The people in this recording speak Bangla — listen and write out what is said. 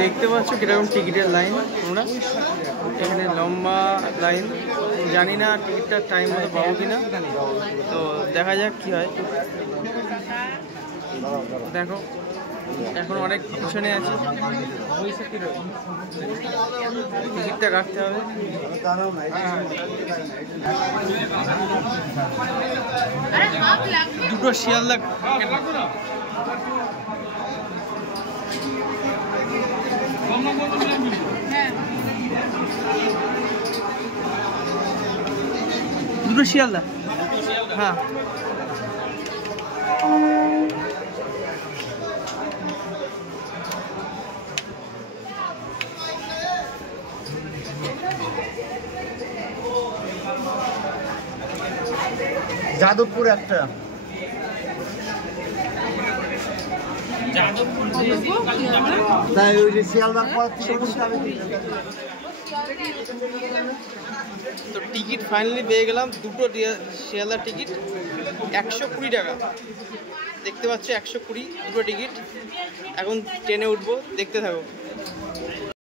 দেখতে পাচ্ছ কিরকম টিকিটের লাইন তোমরা, এখানে লম্বা লাইন। জানি না টিকিটটা টাইম মতো পাবো কিনা, তো দেখা যাক কি হয়। দেখো এখন অনেক পিছনে আছে, টিকিটটা কাটতে হবে। দুটো শিয়ালদা দুটো শিয়ালদা, হ্যাঁ যাদবপুর একটা, তাই ওই যে শিয়ালদার পর তো টিকিট ফাইনালি পেয়ে গেলাম, দুটো শিয়ালদার টিকিট 120 টাকা। দেখতে পাচ্ছ 120 দুটো টিকিট। এখন ট্রেনে উঠবো, দেখতে থাকো।